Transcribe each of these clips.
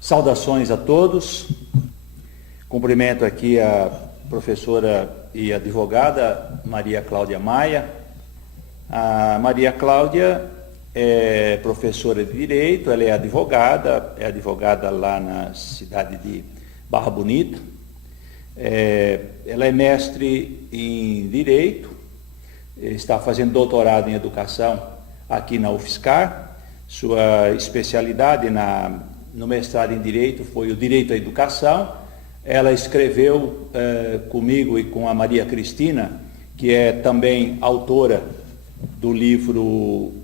Saudações a todos. Cumprimento aqui a professora e advogada Maria Cláudia Maia. A Maria Cláudia é professora de Direito, ela é advogada lá na cidade de Barra Bonita. Ela é mestre em Direito, está fazendo doutorado em Educação aqui na UFSCar. Sua especialidade no mestrado em Direito foi o Direito à Educação. Ela escreveu comigo e com a Maria Cristina, que é também autora do livro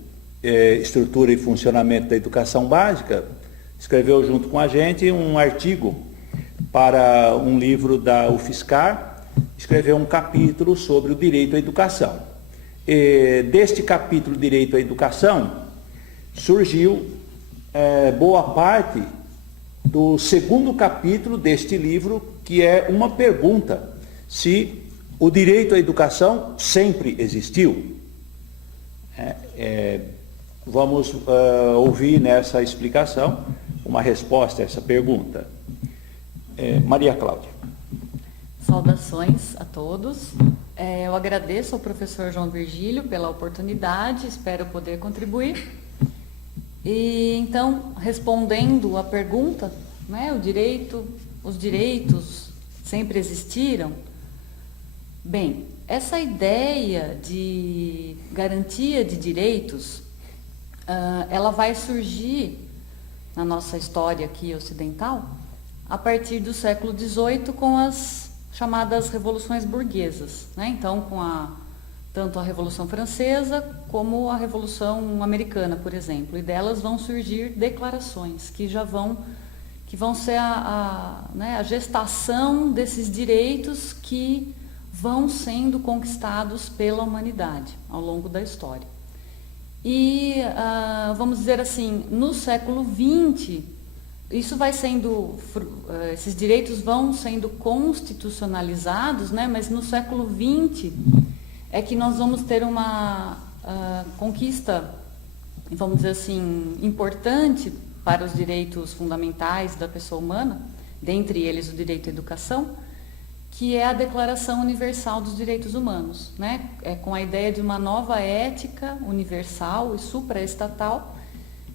Estrutura e Funcionamento da Educação Básica, escreveu junto com a gente um artigo para um livro da UFSCar, escreveu um capítulo sobre o direito à educação. Deste capítulo Direito à Educação surgiu boa parte do segundo capítulo deste livro, que é uma pergunta: se o direito à educação sempre existiu. Vamos ouvir nessa explicação uma resposta a essa pergunta. Maria Cláudia. Saudações a todos. Eu agradeço ao professor João Virgílio pela oportunidade, espero poder contribuir. E então, respondendo à pergunta, né, os direitos sempre existiram? Bem, essa ideia de garantia de direitos, ela vai surgir na nossa história aqui ocidental a partir do século XVIII com as chamadas revoluções burguesas, né? Então, tanto a Revolução Francesa como a Revolução Americana, por exemplo, e delas vão surgir declarações que vão ser a gestação desses direitos que vão sendo conquistados pela humanidade ao longo da história. E, vamos dizer assim, no século XX, esses direitos vão sendo constitucionalizados, né? Mas no século XX é que nós vamos ter uma conquista, vamos dizer assim, importante para os direitos fundamentais da pessoa humana, dentre eles o direito à educação, que é a Declaração Universal dos Direitos Humanos, né? Com a ideia de uma nova ética universal e supraestatal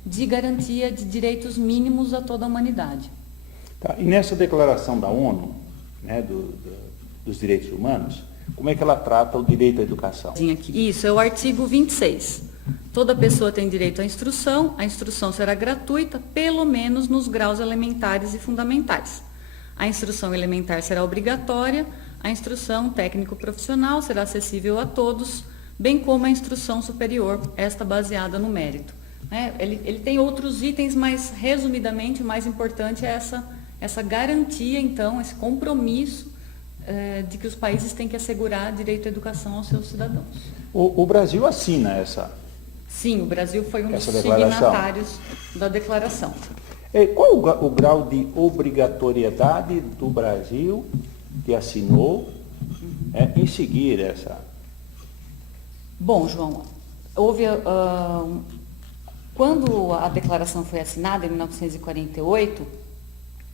de garantia de direitos mínimos a toda a humanidade. Tá. E nessa declaração da ONU, né, dos direitos humanos, como é que ela trata o direito à educação? Isso, é o artigo 26. Toda pessoa tem direito à instrução, a instrução será gratuita, pelo menos nos graus elementares e fundamentais. A instrução elementar será obrigatória, a instrução técnico-profissional será acessível a todos, bem como a instrução superior, esta baseada no mérito. Ele tem outros itens, mas resumidamente o mais importante é essa garantia, então, esse compromisso de que os países têm que assegurar direito à educação aos seus cidadãos. O Brasil assina essa? Sim, o Brasil foi um dos signatários da declaração. Qual o grau de obrigatoriedade do Brasil, que assinou, em seguir essa? Bom, João, houve... Quando a declaração foi assinada, em 1948,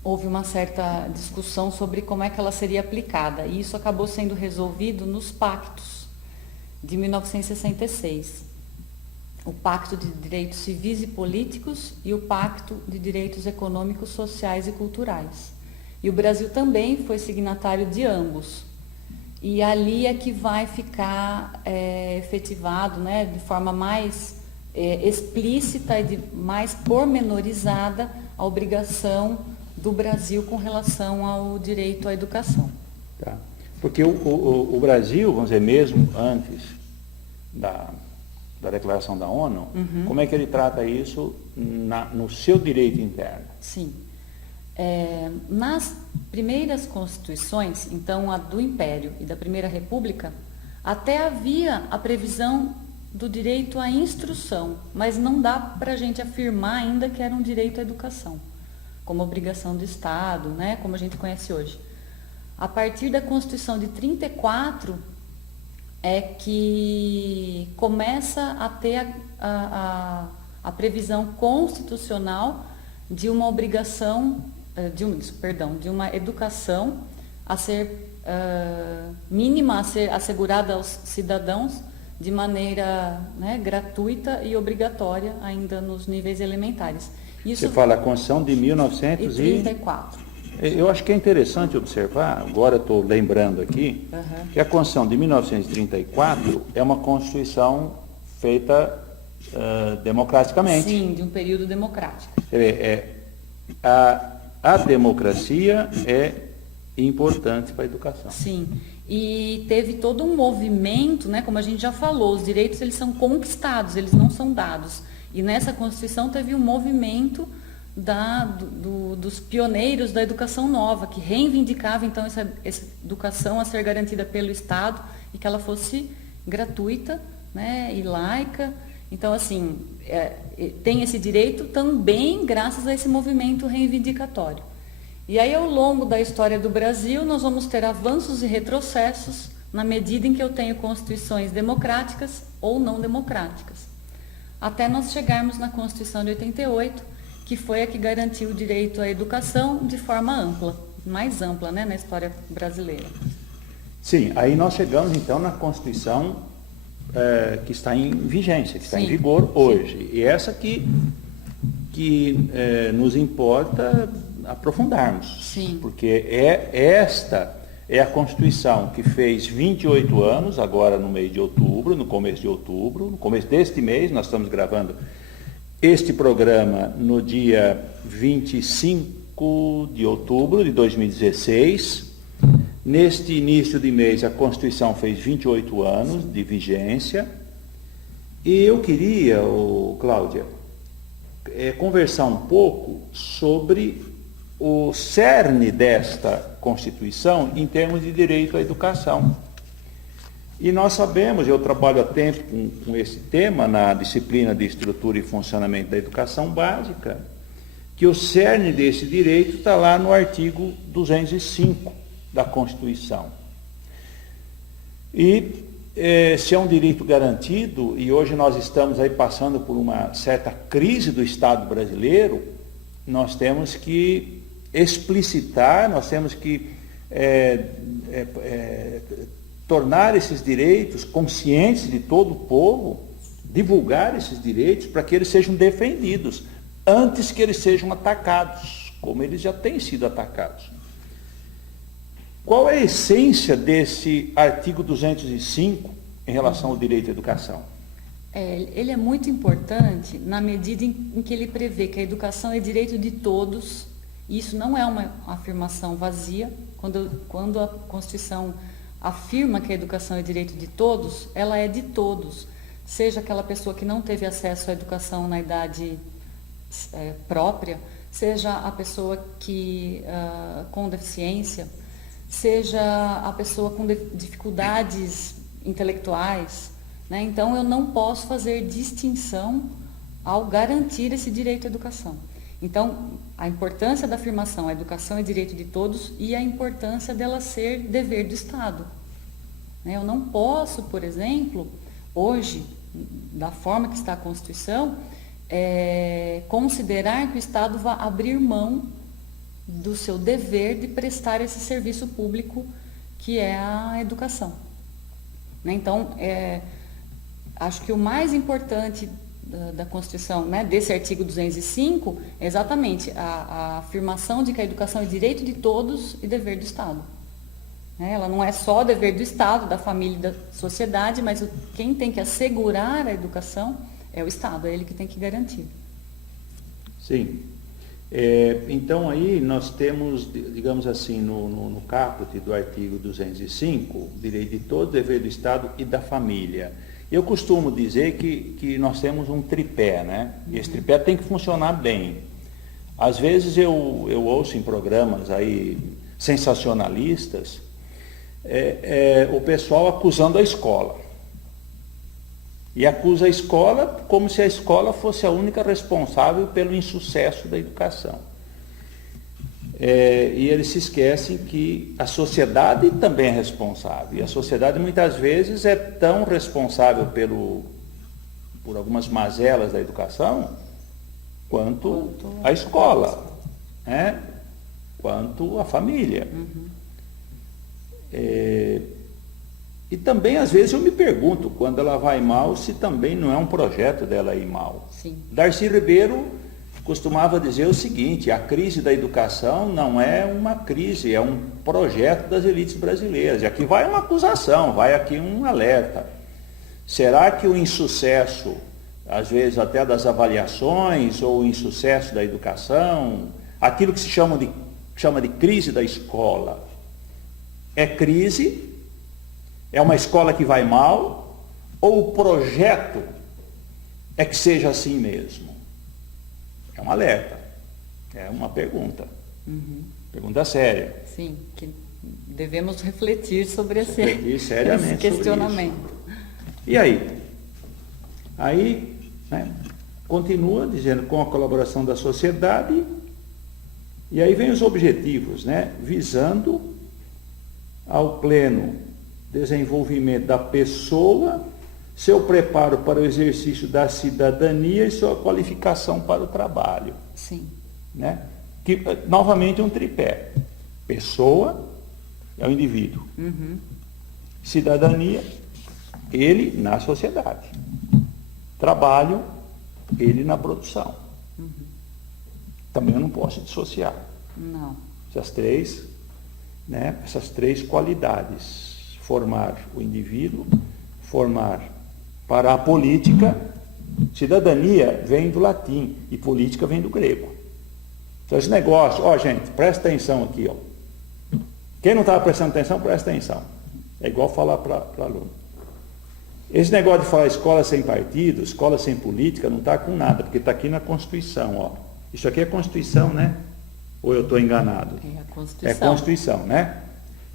houve uma certa discussão sobre como é que ela seria aplicada, e isso acabou sendo resolvido nos pactos de 1966. O Pacto de Direitos Civis e Políticos e o Pacto de Direitos Econômicos, Sociais e Culturais. E o Brasil também foi signatário de ambos. E ali é que vai ficar efetivado, né, de forma mais explícita e mais pormenorizada a obrigação do Brasil com relação ao direito à educação. Tá. Porque o Brasil, vamos dizer, mesmo antes da declaração da ONU, como é que ele trata isso no seu direito interno? Sim. Nas primeiras constituições, então a do Império e da Primeira República, até havia a previsão do direito à instrução, mas não dá para a gente afirmar ainda que era um direito à educação, como obrigação do Estado, né, como a gente conhece hoje. A partir da Constituição de 34 é que começa a ter a previsão constitucional de uma obrigação, de uma educação a ser mínima, a ser assegurada aos cidadãos de maneira, né, gratuita e obrigatória ainda nos níveis elementares. Você fala a Constituição de 1934. Eu acho que é interessante observar, agora estou lembrando aqui, que a Constituição de 1934 é uma Constituição feita democraticamente. Sim, de um período democrático. A democracia é importante para a educação. Sim, e teve todo um movimento, né, como a gente já falou, os direitos eles são conquistados, eles não são dados. E nessa Constituição teve um movimento dos pioneiros da educação nova, que reivindicava então essa educação a ser garantida pelo Estado e que ela fosse gratuita, né, e laica. Então, assim, tem esse direito também graças a esse movimento reivindicatório. E aí, ao longo da história do Brasil, nós vamos ter avanços e retrocessos na medida em que eu tenho constituições democráticas ou não democráticas. Até nós chegarmos na Constituição de 88, que foi a que garantiu o direito à educação de forma ampla, mais ampla, né, na história brasileira. Sim, aí nós chegamos então na Constituição que está em vigência, que está em vigor hoje. Sim. E essa que nos importa aprofundarmos. Sim. Porque esta é a Constituição que fez 28 anos, agora no mês de outubro, no começo deste mês, nós estamos gravando este programa no dia 25 de outubro de 2016. Neste início de mês, a Constituição fez 28 anos de vigência. E eu queria, Cláudia, conversar um pouco sobre o cerne desta Constituição em termos de direito à educação. E nós sabemos, eu trabalho há tempo com esse tema na disciplina de estrutura e funcionamento da educação básica, que o cerne desse direito está lá no artigo 205 da Constituição. E se é um direito garantido, e hoje nós estamos aí passando por uma certa crise do Estado brasileiro, nós temos que explicitar, nós temos que tornar esses direitos conscientes de todo o povo, divulgar esses direitos para que eles sejam defendidos, antes que eles sejam atacados, como eles já têm sido atacados. Qual é a essência desse artigo 205 em relação ao direito à educação? Ele é muito importante na medida em que ele prevê que a educação é direito de todos. Isso não é uma afirmação vazia. Quando a Constituição afirma que a educação é direito de todos, ela é de todos. Seja aquela pessoa que não teve acesso à educação na idade própria, seja a pessoa com deficiência, seja a pessoa com dificuldades intelectuais, né? Então, eu não posso fazer distinção ao garantir esse direito à educação. Então, a importância da afirmação, a educação é direito de todos, e a importância dela ser dever do Estado. Né? Eu não posso, por exemplo, hoje, da forma que está a Constituição, considerar que o Estado vai abrir mão do seu dever de prestar esse serviço público que é a educação. Né? Então, acho que o mais importante da Constituição, né, desse artigo 205, é exatamente a afirmação de que a educação é direito de todos e dever do Estado. Ela não é só dever do Estado, da família e da sociedade, mas quem tem que assegurar a educação é o Estado, é ele que tem que garantir. Sim. Então, aí nós temos, digamos assim, no caput do artigo 205, direito de todos, dever do Estado e da família. Eu costumo dizer que nós temos um tripé, né? E esse tripé tem que funcionar bem. Às vezes eu ouço em programas aí sensacionalistas o pessoal acusando a escola. E acusa a escola como se a escola fosse a única responsável pelo insucesso da educação. E eles se esquecem que a sociedade também é responsável. E a sociedade muitas vezes é tão responsável por algumas mazelas da educação quanto a escola, né? Quanto a família. E também, às vezes, eu me pergunto, quando ela vai mal, se também não é um projeto dela ir mal. Sim. Darcy Ribeiro costumava dizer o seguinte: a crise da educação não é uma crise, é um projeto das elites brasileiras. E aqui vai uma acusação, vai aqui um alerta. Será que o insucesso, às vezes até das avaliações, ou o insucesso da educação, aquilo que se chama de crise da escola, é crise? É uma escola que vai mal? Ou o projeto é que seja assim mesmo? É um alerta, é uma pergunta. Pergunta séria. Sim, que devemos refletir sobre Refletir seriamente esse questionamento. sobre isso. E aí? Aí, né, continua dizendo, com a colaboração da sociedade, e aí vem os objetivos, né, visando ao pleno desenvolvimento da pessoa, seu preparo para o exercício da cidadania e sua qualificação para o trabalho. Sim. Né? Que, novamente, um tripé. Pessoa é o indivíduo. Cidadania, ele na sociedade. Trabalho, ele na produção. Também eu não posso dissociar. Não. Essas três qualidades. Formar o indivíduo, formar para a política. Cidadania vem do latim e política vem do grego. Então esse negócio, gente, presta atenção aqui, Quem não estava prestando atenção, presta atenção. É igual falar para aluno. Esse negócio de falar escola sem partido, escola sem política, não está com nada, porque está aqui na Constituição, Isso aqui é Constituição, né? Ou eu estou enganado? É a Constituição. É Constituição, né?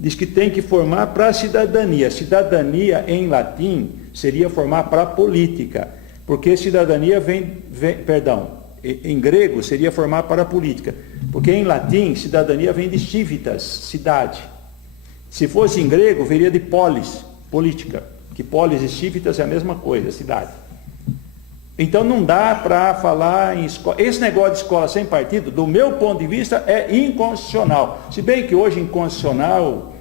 Diz que tem que formar para a cidadania. Cidadania, em latim, seria formar para a política. Porque cidadania em grego, seria formar para a política. Porque em latim, cidadania vem de civitas, cidade. Se fosse em grego, viria de polis, política. Que polis e civitas é a mesma coisa, cidade. Então não dá para falar em escola. Esse negócio de escola sem partido, do meu ponto de vista, é inconstitucional. Se bem que hoje inconstitucional,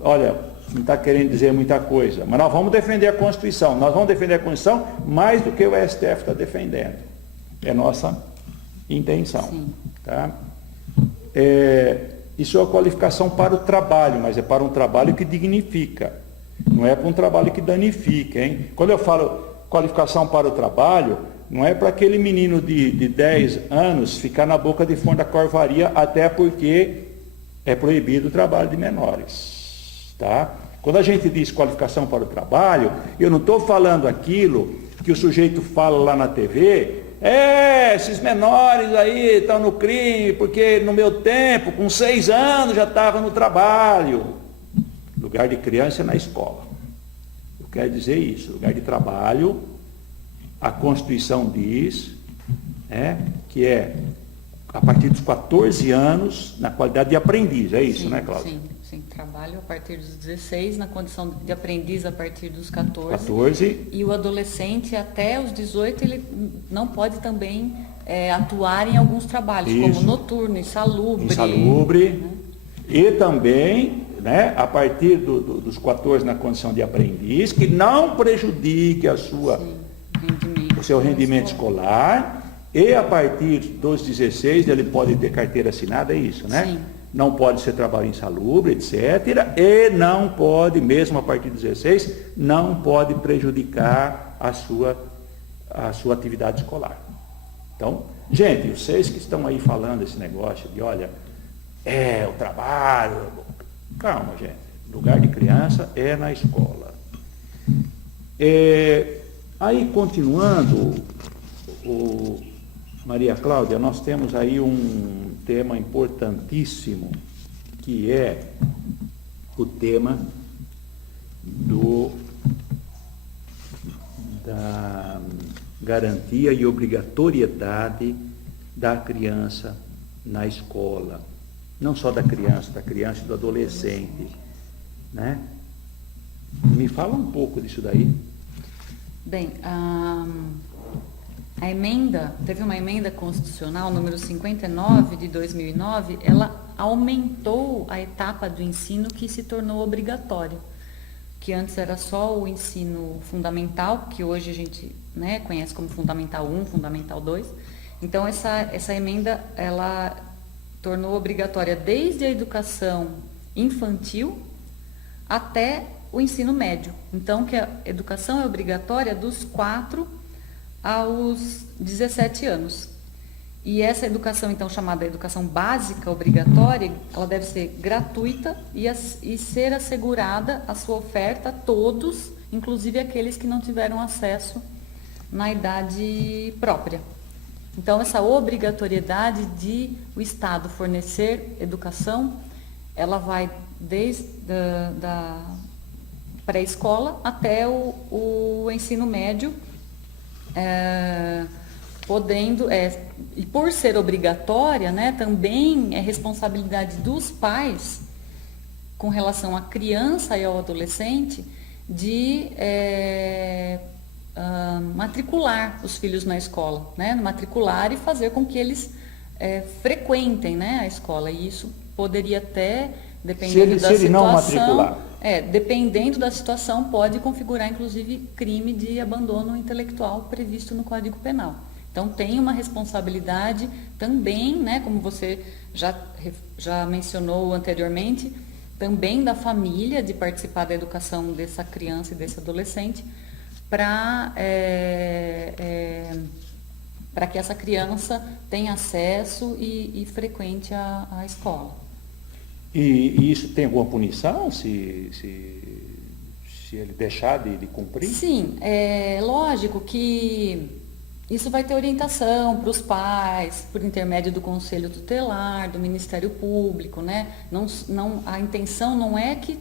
olha, não está querendo dizer muita coisa, mas nós vamos defender a Constituição. Nós vamos defender a Constituição mais do que o STF está defendendo. É nossa intenção. Sim. Tá? Isso é a qualificação para o trabalho, mas é para um trabalho que dignifica. Não é para um trabalho que danifica, hein? Quando eu falo qualificação para o trabalho, não é para aquele menino de 10 anos ficar na boca de fundo da corvaria, até porque é proibido o trabalho de menores. Tá? Quando a gente diz qualificação para o trabalho, eu não estou falando aquilo que o sujeito fala lá na TV, esses menores aí estão no crime, porque no meu tempo, com 6 anos, já estava no trabalho. Lugar de criança é na escola. Quer dizer isso, lugar de trabalho, a Constituição diz que é a partir dos 14 anos, na qualidade de aprendiz, é isso, né, Cláudia? Sim, trabalho a partir dos 16, na condição de aprendiz a partir dos 14. E o adolescente até os 18, ele não pode também atuar em alguns trabalhos, isso, como noturno, insalubre. Né? E também... a partir dos 14 na condição de aprendiz, que não prejudique o seu rendimento escolar, e a partir dos 16 ele pode ter carteira assinada, é isso, né? Sim. Não pode ser trabalho insalubre, etc. E não pode, mesmo a partir dos 16, não pode prejudicar a sua atividade escolar. Então, gente, vocês que estão aí falando esse negócio de, olha, o trabalho... Calma, gente. Lugar de criança é na escola. Aí, continuando, Maria Cláudia, nós temos aí um tema importantíssimo, que é o tema da garantia e obrigatoriedade da criança na escola. Não só da criança e do adolescente, né? Me fala um pouco disso daí. Bem, teve uma emenda constitucional número 59 de 2009, ela aumentou a etapa do ensino que se tornou obrigatória, que antes era só o ensino fundamental, que hoje a gente, né, conhece como Fundamental 1, Fundamental 2. Então essa emenda, ela tornou obrigatória desde a educação infantil até o ensino médio. Então, que a educação é obrigatória dos 4 aos 17 anos. E essa educação, então, chamada educação básica obrigatória, ela deve ser gratuita e ser assegurada a sua oferta a todos, inclusive aqueles que não tiveram acesso na idade própria. Então, essa obrigatoriedade de o Estado fornecer educação, ela vai desde da pré-escola até o ensino médio, e por ser obrigatória, né, também é responsabilidade dos pais, com relação à criança e ao adolescente, de matricular os filhos na escola, né, matricular e fazer com que eles frequentem, né, a escola. E isso poderia até, dependendo da situação, não matricular. Dependendo da situação, pode configurar, inclusive, crime de abandono intelectual previsto no Código Penal. Então, tem uma responsabilidade também, né, como você já mencionou anteriormente, também da família de participar da educação dessa criança e desse adolescente, para que essa criança tenha acesso e frequente a escola. E isso tem alguma punição se ele deixar de cumprir? Sim, é lógico que isso vai ter orientação para os pais, por intermédio do Conselho Tutelar, do Ministério Público, né? A intenção não é que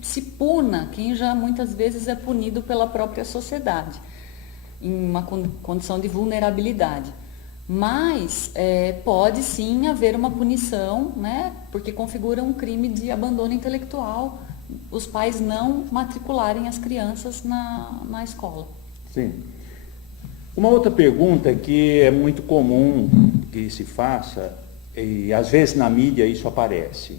se puna quem já muitas vezes é punido pela própria sociedade, em uma condição de vulnerabilidade. Mas pode sim haver uma punição, né, porque configura um crime de abandono intelectual, os pais não matricularem as crianças na escola. Sim. Uma outra pergunta que é muito comum que se faça, e às vezes na mídia isso aparece.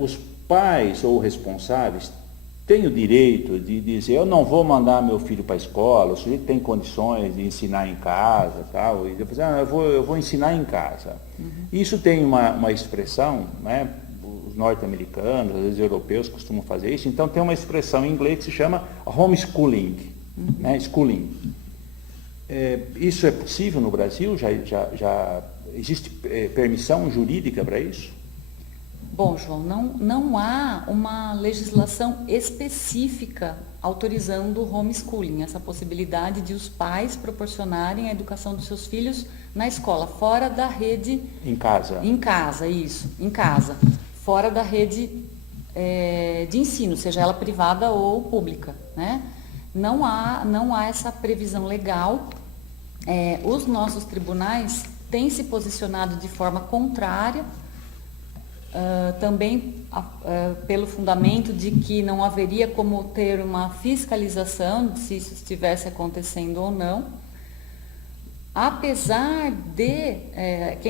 Os pais ou responsáveis têm o direito de dizer: eu não vou mandar meu filho para a escola, o sujeito tem condições de ensinar em casa, tal, e depois, eu vou ensinar em casa. Uhum. Isso tem uma expressão, né? Os norte-americanos, às vezes europeus costumam fazer isso, então tem uma expressão em inglês que se chama homeschooling, né? Schooling. Isso é possível no Brasil? Já existe permissão jurídica para isso? Bom, João, não há uma legislação específica autorizando o homeschooling, essa possibilidade de os pais proporcionarem a educação dos seus filhos na escola, fora da rede... Em casa. Em casa, isso, em casa. Fora da rede de ensino, seja ela privada ou pública, né? Não há essa previsão legal. Os nossos tribunais têm se posicionado de forma contrária, também pelo fundamento de que não haveria como ter uma fiscalização se isso estivesse acontecendo ou não. Apesar de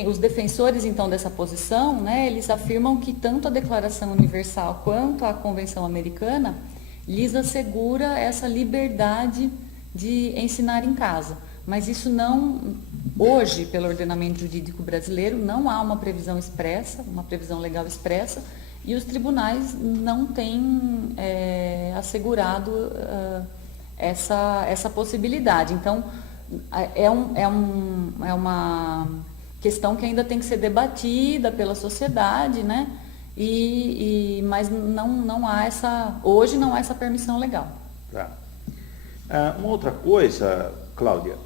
os defensores então dessa posição, né, eles afirmam que tanto a Declaração Universal quanto a Convenção Americana lhes assegura essa liberdade de ensinar em casa. Mas isso não, hoje, pelo ordenamento jurídico brasileiro, não há uma previsão expressa, uma previsão legal expressa, e os tribunais não têm assegurado essa possibilidade. Então, é uma questão que ainda tem que ser debatida pela sociedade, né? Mas não há hoje não há essa permissão legal. Tá. Uma outra coisa, Cláudia,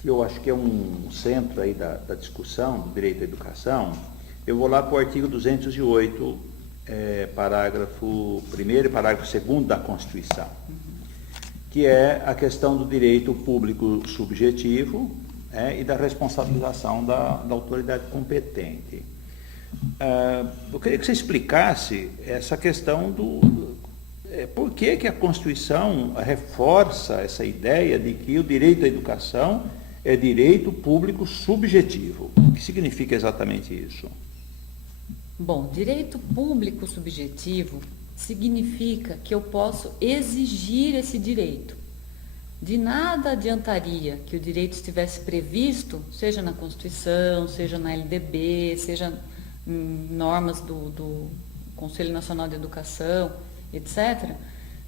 que eu acho que é um centro aí da discussão do direito à educação, eu vou lá para o artigo 208, parágrafo 1º e parágrafo 2º da Constituição, que é a questão do direito público subjetivo e da responsabilização da autoridade competente. Eu queria que você explicasse essa questão Por que que a Constituição reforça essa ideia de que o direito à educação é direito público subjetivo? O que significa exatamente isso? Bom, direito público subjetivo significa que eu posso exigir esse direito. De nada adiantaria que o direito estivesse previsto, seja na Constituição, seja na LDB, seja em normas do Conselho Nacional de Educação, etc.,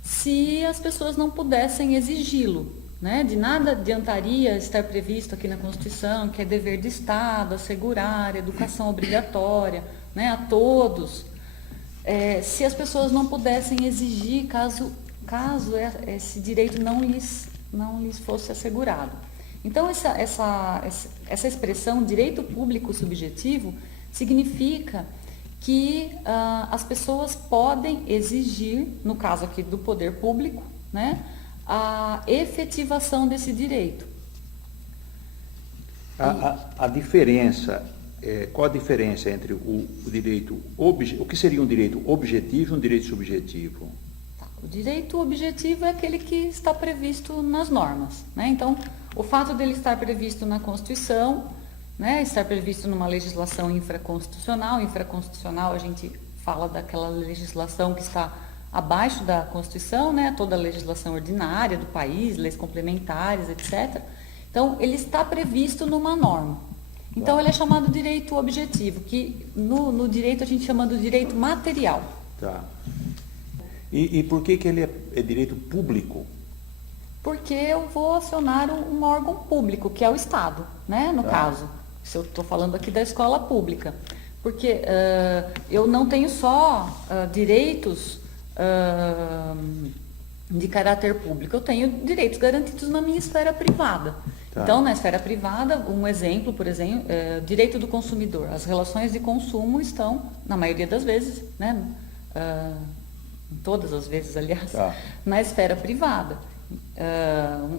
se as pessoas não pudessem exigi-lo, né? De nada adiantaria estar previsto aqui na Constituição que é dever de Estado assegurar educação obrigatória, né, a todos, se as pessoas não pudessem exigir caso esse direito não lhes fosse assegurado. Então, essa expressão direito público subjetivo significa que as pessoas podem exigir, no caso aqui do poder público, né, a efetivação desse direito. A diferença, qual a diferença entre o direito, o que seria um direito objetivo e um direito subjetivo? O direito objetivo é aquele que está previsto nas normas, né? Então, o fato dele estar previsto na Constituição, né, estar previsto numa legislação infraconstitucional a gente fala daquela legislação que está abaixo da Constituição, né, toda a legislação ordinária do país, leis complementares, etc. Então, ele está previsto numa norma. Então, ele é chamado direito objetivo, que no direito a gente chama do direito material. Tá. E por que ele é direito público? Porque eu vou acionar um órgão público, que é o Estado, né, no caso. Se eu estou falando aqui da escola pública. Porque eu não tenho só direitos de caráter público, eu tenho direitos garantidos na minha esfera privada. Tá. Então, na esfera privada, um exemplo, por exemplo, direito do consumidor. As relações de consumo estão, na maioria das vezes, né, todas as vezes, aliás, na esfera privada.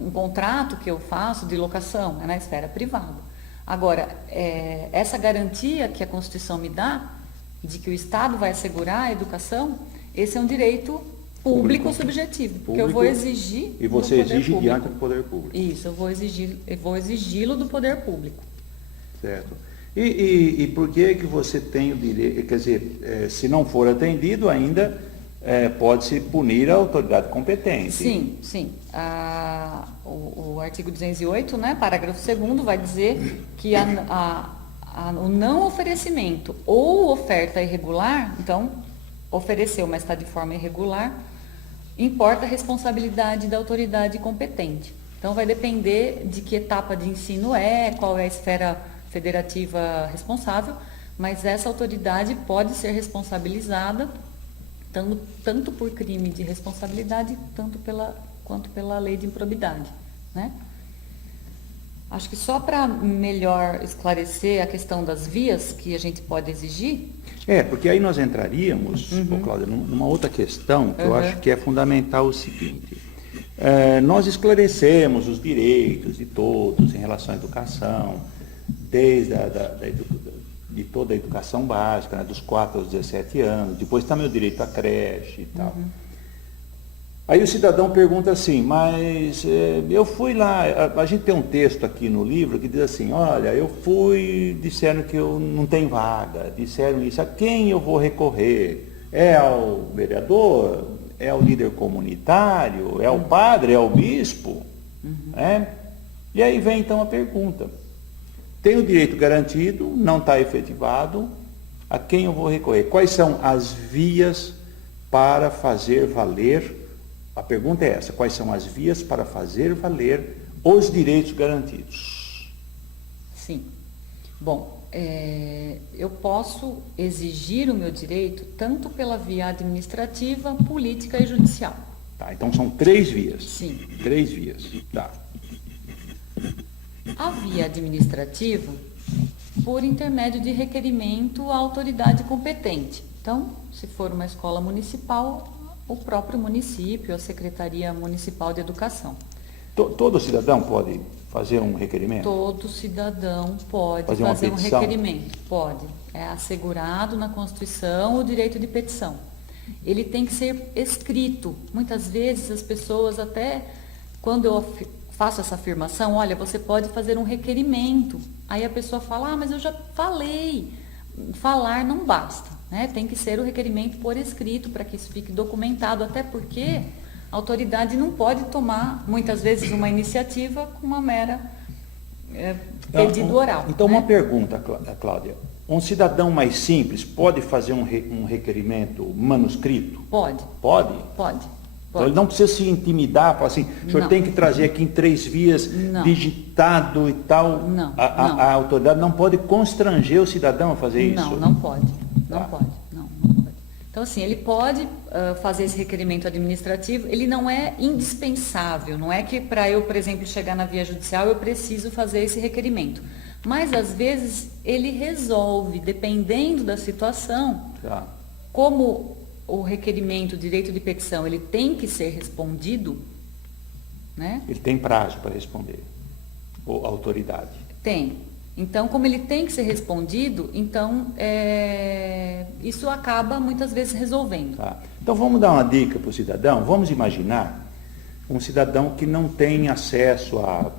Um contrato que eu faço de locação é na esfera privada. Agora, essa garantia que a Constituição me dá, de que o Estado vai assegurar a educação, esse é um direito público subjetivo, porque eu vou exigir. E você exige diante do poder público. Isso, eu vou exigi-lo do poder público. Certo. E por que você tem o direito, quer dizer, se não for atendido ainda, pode-se punir a autoridade competente? Sim. O artigo 208, né, parágrafo 2º, vai dizer que o não oferecimento ou oferta irregular, então, ofereceu, mas está de forma irregular, importa a responsabilidade da autoridade competente. Então, vai depender de que etapa de ensino qual é a esfera federativa responsável, mas essa autoridade pode ser responsabilizada tanto por crime de responsabilidade, quanto pela lei de improbidade, né? Acho que só para melhor esclarecer a questão das vias que a gente pode exigir. Porque aí nós entraríamos, Cláudia, numa outra questão que eu acho que é fundamental o seguinte. Nós esclarecemos os direitos de todos em relação à educação, desde de toda a educação básica, né, dos 4 aos 17 anos, depois também o direito à creche e tal. Aí o cidadão pergunta assim, mas eu fui lá, a gente tem um texto aqui no livro que diz assim, olha, eu fui, disseram que eu não tenho vaga, disseram isso, a quem eu vou recorrer? É ao vereador? É ao líder comunitário? É ao padre? É ao bispo? E aí vem então a pergunta. Tem o direito garantido, não está efetivado, a quem eu vou recorrer? Quais são as vias para fazer valer, a pergunta é essa, quais são as vias para fazer valer os direitos garantidos? Sim. Bom, eu posso exigir o meu direito tanto pela via administrativa, política e judicial. Tá, então são 3 vias. Sim. 3 vias, tá. A via administrativa, por intermédio de requerimento à autoridade competente. Então, se for uma escola municipal, o próprio município, a Secretaria Municipal de Educação. Todo cidadão pode fazer um requerimento? Todo cidadão pode fazer um requerimento. Pode. É assegurado na Constituição o direito de petição. ele tem que ser escrito. Muitas vezes as pessoas até, quando eu faço essa afirmação, olha, você pode fazer um requerimento. Aí a pessoa fala, mas eu já falei. Falar não basta, né? Tem que ser o requerimento por escrito para que isso fique documentado, até porque a autoridade não pode tomar, muitas vezes, uma iniciativa com uma mera pedido oral. Então, né? uma pergunta, Cláudia. Um cidadão mais simples pode fazer um requerimento manuscrito? Pode. Pode? Pode. Então, ele não precisa se intimidar, falar assim, o senhor tem que trazer aqui em 3 vias, digitado e tal. Não. A autoridade não pode constranger o cidadão a fazer isso? Não pode. Não pode. Então, assim, ele pode fazer esse requerimento administrativo, ele não é indispensável, não é que para eu, por exemplo, chegar na via judicial eu preciso fazer esse requerimento. Mas, às vezes, ele resolve, dependendo da situação, como o requerimento, o direito de petição, ele tem que ser respondido, né? Ele tem prazo para responder, ou a autoridade? Tem. Então, como ele tem que ser respondido, então isso acaba muitas vezes resolvendo. Então, vamos dar uma dica para o cidadão. Vamos imaginar um cidadão que não tem acesso a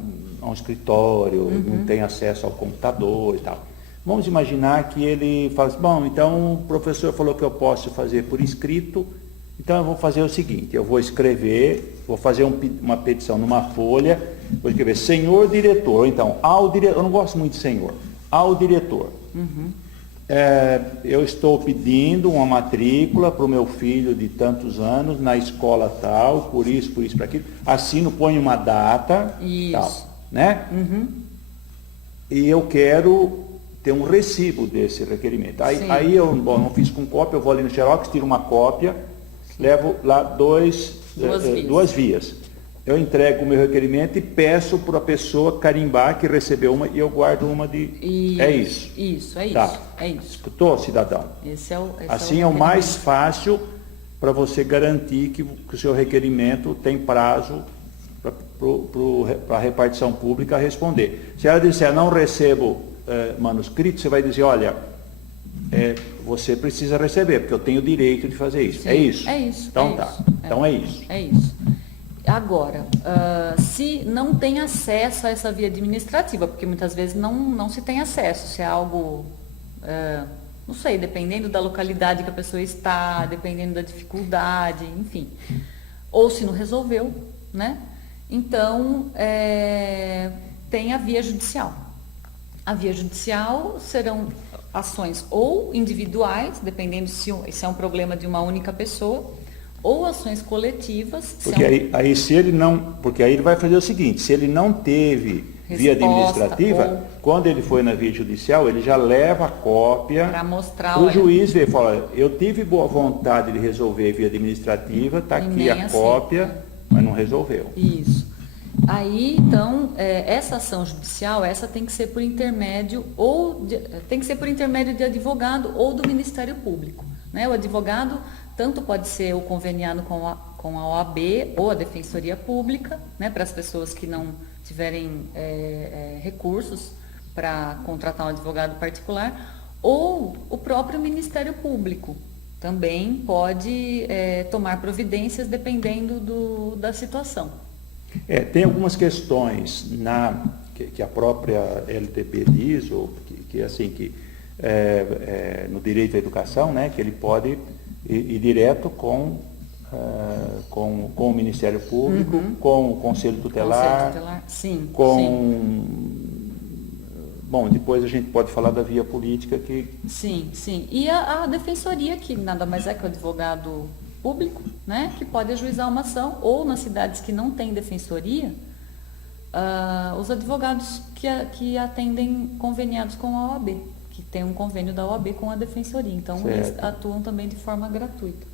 um escritório, não tem acesso ao computador e tal. Vamos imaginar que ele fala assim, bom, então o professor falou que eu posso fazer por escrito, então eu vou fazer o seguinte, eu vou escrever, vou fazer uma petição numa folha, vou escrever, senhor diretor, então, ao diretor, eu não gosto muito de senhor, ao diretor. Eu estou pedindo uma matrícula para o meu filho de tantos anos na escola tal, por isso, para aquilo, assino, ponho uma data, tal, né? E eu quero ter um recibo desse requerimento. Aí eu não fiz com cópia, eu vou ali no Xerox, tiro uma cópia, levo lá duas vias. Eu entrego o meu requerimento e peço para a pessoa carimbar que recebeu uma e eu guardo uma de... É isso? Isso. É isso. Escutou, cidadão? Assim é o mais fácil para você garantir que o seu requerimento tem prazo para a repartição pública responder. Se ela disser, não recebo manuscrito, você vai dizer, olha, você precisa receber, porque eu tenho o direito de fazer isso. Sim, é isso? É isso. Então Então é isso. É isso. Agora, se não tem acesso a essa via administrativa, porque muitas vezes não se tem acesso, se é algo, não sei, dependendo da localidade que a pessoa está, dependendo da dificuldade, enfim, ou se não resolveu, né? Então, tem a via judicial. A via judicial serão ações ou individuais, dependendo se é um problema de uma única pessoa, ou ações coletivas. Porque se ele não, porque aí ele vai fazer o seguinte, se ele não teve via administrativa, quando ele foi na via judicial, ele já leva a cópia para o juiz ver, fala, eu tive boa vontade de resolver via administrativa, está aqui a cópia, mas não resolveu. Isso. Aí, então, essa ação judicial, essa tem que ser por intermédio de advogado ou do Ministério Público, né? O advogado tanto pode ser o conveniado com a OAB ou a Defensoria Pública, né? Para as pessoas que não tiverem recursos para contratar um advogado particular, ou o próprio Ministério Público também pode tomar providências dependendo da situação. Tem algumas questões que a própria LDB diz, ou no direito à educação, né, que ele pode ir direto com o Ministério Público, com o Conselho Tutelar, sim. Bom, depois a gente pode falar da via política que... Sim. E a Defensoria, que nada mais é que o advogado público, né, que pode ajuizar uma ação, ou nas cidades que não têm defensoria, os advogados que atendem conveniados com a OAB, que tem um convênio da OAB com a Defensoria, então eles atuam também de forma gratuita.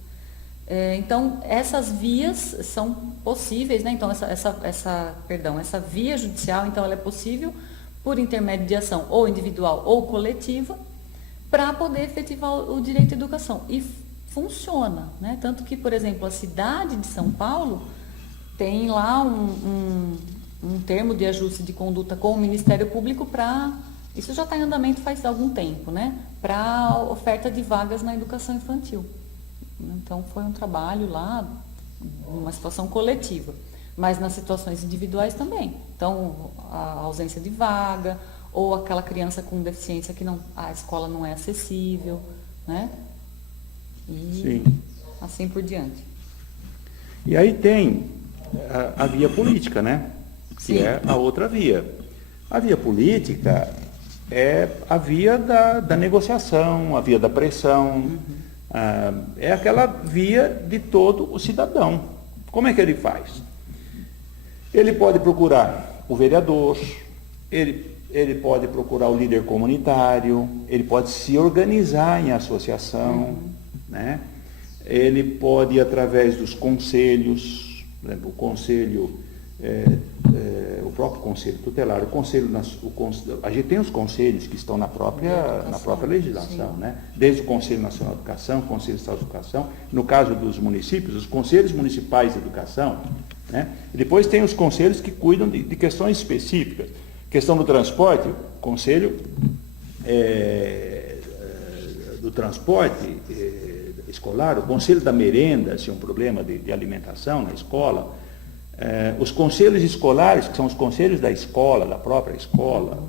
Então, essas vias são possíveis, né? Então, essa via judicial, então, ela é possível por intermédio de ação ou individual ou coletiva, para poder efetivar o direito à educação. E funciona, né? Tanto que, por exemplo, a cidade de São Paulo tem lá um termo de ajuste de conduta com o Ministério Público para... Isso já está em andamento faz algum tempo, né? Para oferta de vagas na educação infantil. Então foi um trabalho lá, uma situação coletiva, mas nas situações individuais também. Então a ausência de vaga, ou aquela criança com deficiência que não, a escola não é acessível, né? E Sim. assim por diante. E aí tem a via política, né? Que Sim. é a outra via. A via política é a via da negociação, a via da pressão, é aquela via de todo o cidadão. Como é que ele faz? Ele pode procurar o vereador, ele pode procurar o líder comunitário, ele pode se organizar em associação, né? Ele pode ir através dos conselhos, por exemplo, o conselho, o próprio conselho tutelar, a gente tem os conselhos que estão na própria legislação, né? Desde o Conselho Nacional de Educação, o Conselho Estadual de Educação, no caso dos municípios, os conselhos municipais de educação, né? E depois tem os conselhos que cuidam de questões específicas. Questão do transporte, o conselho do transporte escolar, o conselho da merenda, se é um problema de alimentação na escola, os conselhos escolares, que são os conselhos da escola, da própria escola,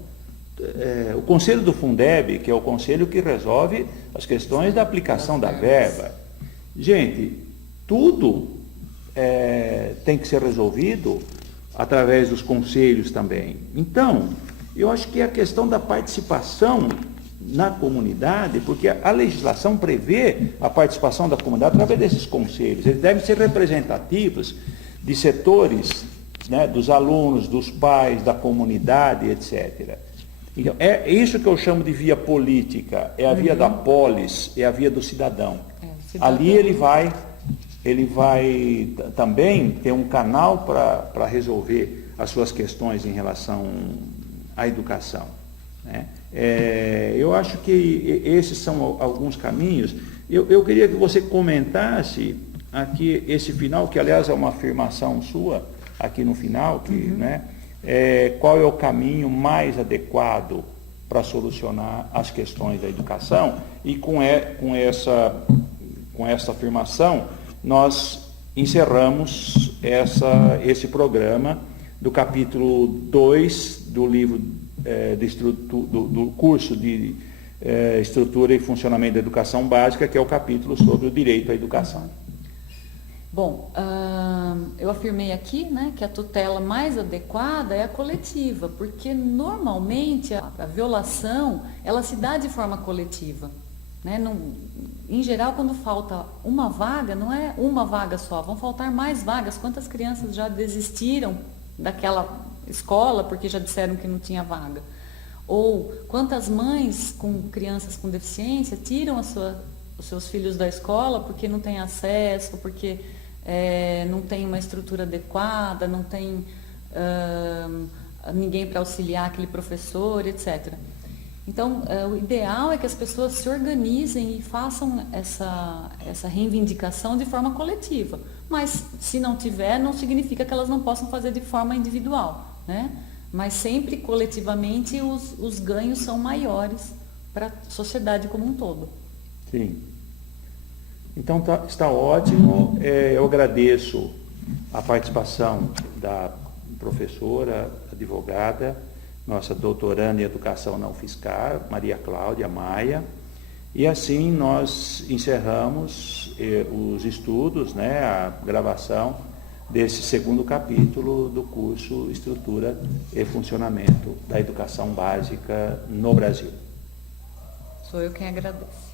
o conselho do Fundeb, que é o conselho que resolve as questões da aplicação da verba. Gente, tudo tem que ser resolvido através dos conselhos também. Então, eu acho que é a questão da participação na comunidade, porque a legislação prevê a participação da comunidade através desses conselhos. Eles devem ser representativos de setores, né, dos alunos, dos pais, da comunidade, etc. Então, é isso que eu chamo de via política, é a via da polis, é a via do cidadão. Ali ele vai também ter um canal para resolver as suas questões em relação à educação, né? Eu acho que esses são alguns caminhos. Eu queria que você comentasse aqui esse final, que aliás é uma afirmação sua, aqui no final, que, né, qual é o caminho mais adequado para solucionar as questões da educação, e com essa afirmação nós encerramos esse programa do capítulo 2 do livro do curso de Estrutura e Funcionamento da Educação Básica, que é o capítulo sobre o direito à educação. Bom, eu afirmei aqui, né, que a tutela mais adequada é a coletiva, porque normalmente a violação ela se dá de forma coletiva, né? Em geral, quando falta uma vaga, não é uma vaga só, vão faltar mais vagas. Quantas crianças já desistiram daquela escola porque já disseram que não tinha vaga? Ou quantas mães com crianças com deficiência tiram os seus filhos da escola porque não tem acesso, porque não tem uma estrutura adequada, não tem ninguém para auxiliar aquele professor, etc. Então, o ideal é que as pessoas se organizem e façam essa reivindicação de forma coletiva. Mas, se não tiver, não significa que elas não possam fazer de forma individual, né? Mas sempre coletivamente os ganhos são maiores para a sociedade como um todo. Sim. Então está ótimo. Eu agradeço a participação da professora, advogada, nossa doutoranda em Educação na UFSCar, Maria Cláudia Maia. E assim nós encerramos os estudos, né, a gravação desse segundo capítulo do curso Estrutura e Funcionamento da Educação Básica no Brasil. Sou eu quem agradeço.